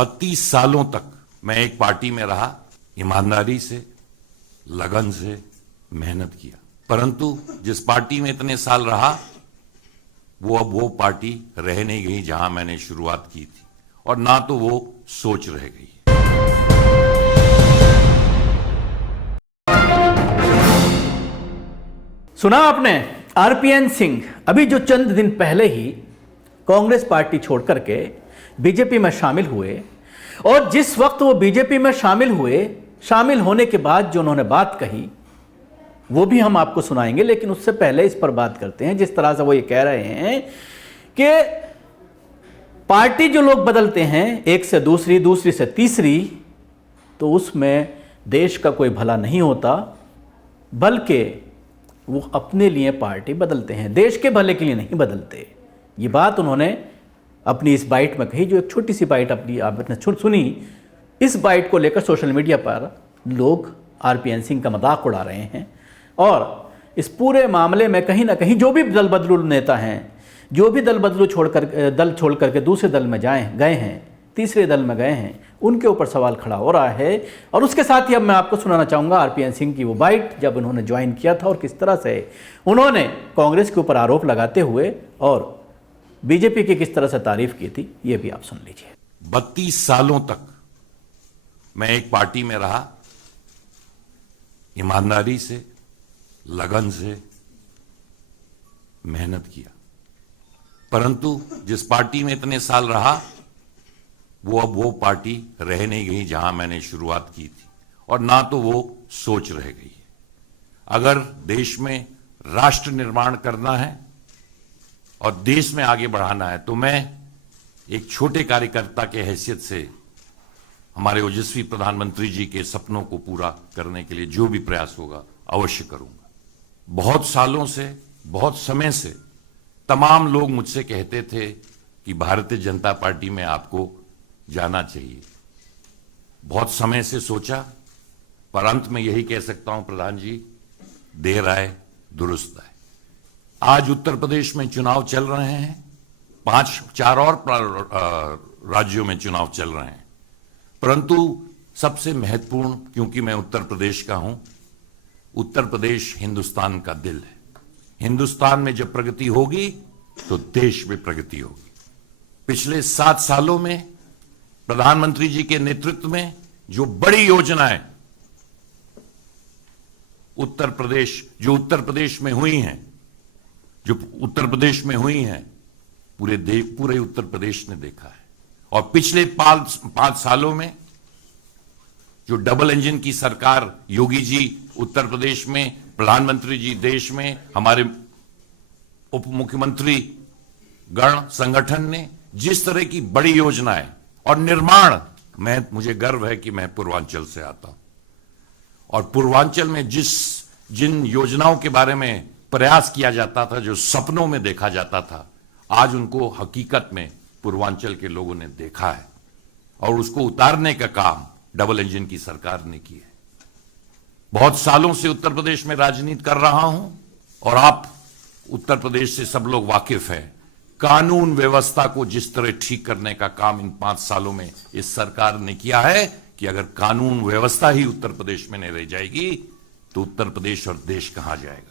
32 सालों तक मैं एक पार्टी में रहा, ईमानदारी से, लगन से मेहनत किया, परंतु जिस पार्टी में इतने साल रहा वो अब वो पार्टी रह नहीं गई जहां मैंने शुरुआत की थी, और ना तो वो सोच रह गई। सुना आपने, आरपीएन सिंह अभी जो चंद दिन पहले ही कांग्रेस पार्टी छोड़ करके बीजेपी में शामिल हुए, और जिस वक्त वो बीजेपी में शामिल हुए, शामिल होने के बाद जो उन्होंने बात कही वो भी हम आपको सुनाएंगे। लेकिन उससे पहले इस पर बात करते हैं। जिस तरह से वो ये कह रहे हैं कि पार्टी जो लोग बदलते हैं एक से दूसरी, दूसरी से तीसरी, तो उसमें देश का कोई भला नहीं होता, बल्कि वो अपने लिए पार्टी बदलते हैं, देश के भले के लिए नहीं बदलते। ये बात उन्होंने अपनी इस बाइट में कही, जो एक छोटी सी बाइट अपनी आपने सुनी। इस बाइट को लेकर सोशल मीडिया पर लोग आरपीएन सिंह का मजाक उड़ा रहे हैं, और इस पूरे मामले में कहीं ना कहीं जो भी दल बदलू नेता हैं, जो भी दल छोड़ करके दूसरे दल में गए हैं, तीसरे दल में गए हैं, उनके ऊपर सवाल खड़ा हो रहा है। और उसके साथ ही अब मैं आपको सुनाना चाहूँगा आरपीएन सिंह की वो बाइट जब उन्होंने ज्वाइन किया था, और किस तरह से उन्होंने कांग्रेस के ऊपर आरोप लगाते हुए और बीजेपी की किस तरह से तारीफ की थी, ये भी आप सुन लीजिए। 32 सालों तक मैं एक पार्टी में रहा, ईमानदारी से, लगन से मेहनत किया, परंतु जिस पार्टी में इतने साल रहा वो अब वो पार्टी रह नहीं गई जहां मैंने शुरुआत की थी, और ना तो वो सोच रह गई है। अगर देश में राष्ट्र निर्माण करना है और देश में आगे बढ़ाना है, तो मैं एक छोटे कार्यकर्ता के हैसियत से हमारे ओजस्वी प्रधानमंत्री जी के सपनों को पूरा करने के लिए जो भी प्रयास होगा अवश्य करूंगा। बहुत सालों से, बहुत समय से तमाम लोग मुझसे कहते थे कि भारतीय जनता पार्टी में आपको जाना चाहिए। बहुत समय से सोचा, पर अंत में यही कह सकता हूं प्रधान जी, देर आए दुरुस्त आए। आज उत्तर प्रदेश में चुनाव चल रहे हैं, 4 और राज्यों में चुनाव चल रहे हैं, परंतु सबसे महत्वपूर्ण, क्योंकि मैं उत्तर प्रदेश का हूं, उत्तर प्रदेश हिंदुस्तान का दिल है। हिंदुस्तान में जब प्रगति होगी तो देश में प्रगति होगी। पिछले 7 सालों में प्रधानमंत्री जी के नेतृत्व में जो बड़ी योजनाएं उत्तर प्रदेश में हुई हैं, पूरे उत्तर प्रदेश ने देखा है। और पिछले 5 सालों में जो डबल इंजन की सरकार, योगी जी उत्तर प्रदेश में, प्रधानमंत्री जी देश में, हमारे उप मुख्यमंत्री गण संगठन ने जिस तरह की बड़ी योजनाएं और निर्माण, मुझे गर्व है कि मैं पूर्वांचल से आता हूं, और पूर्वांचल में जिन योजनाओं के बारे में प्रयास किया जाता था, जो सपनों में देखा जाता था, आज उनको हकीकत में पूर्वांचल के लोगों ने देखा है, और उसको उतारने का काम डबल इंजन की सरकार ने किया है। बहुत सालों से उत्तर प्रदेश में राजनीति कर रहा हूं, और आप उत्तर प्रदेश से सब लोग वाकिफ हैं। कानून व्यवस्था को जिस तरह ठीक करने का काम इन 5 सालों में इस सरकार ने किया है, कि अगर कानून व्यवस्था ही उत्तर प्रदेश में नहीं रह जाएगी तो उत्तर प्रदेश और देश कहां जाएगा।